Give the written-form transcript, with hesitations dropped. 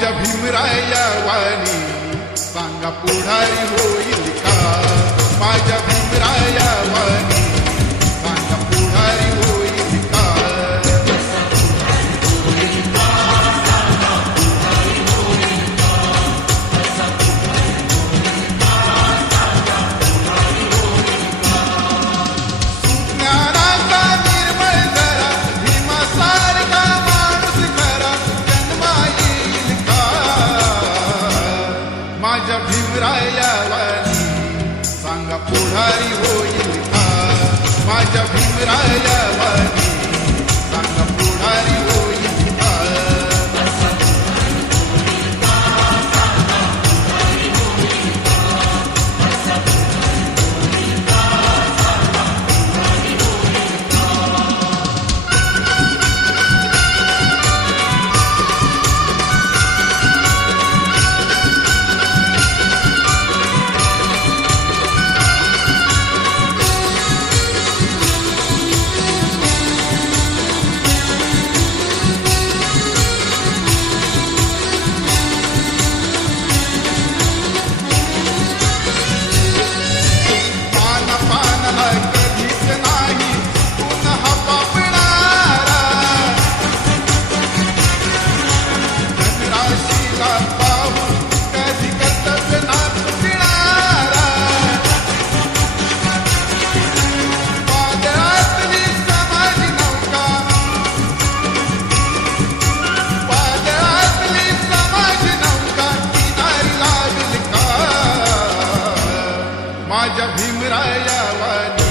माझ्या भीमराया वाणी सांगा पुढारी होईल का? माझ्या भीमराया वाणी सांगा पुढारी होईल का? ज्ञानाचा निर्मळ जरा भीमासारखा माणूस खरा जन्मा येईल का? माझ्या भीमराया वाणी सांगा पुढारी होईल का? माझ्या भीमराया वाणी सांगा पुढारी होईल का? माझ्या भीमराया वाणी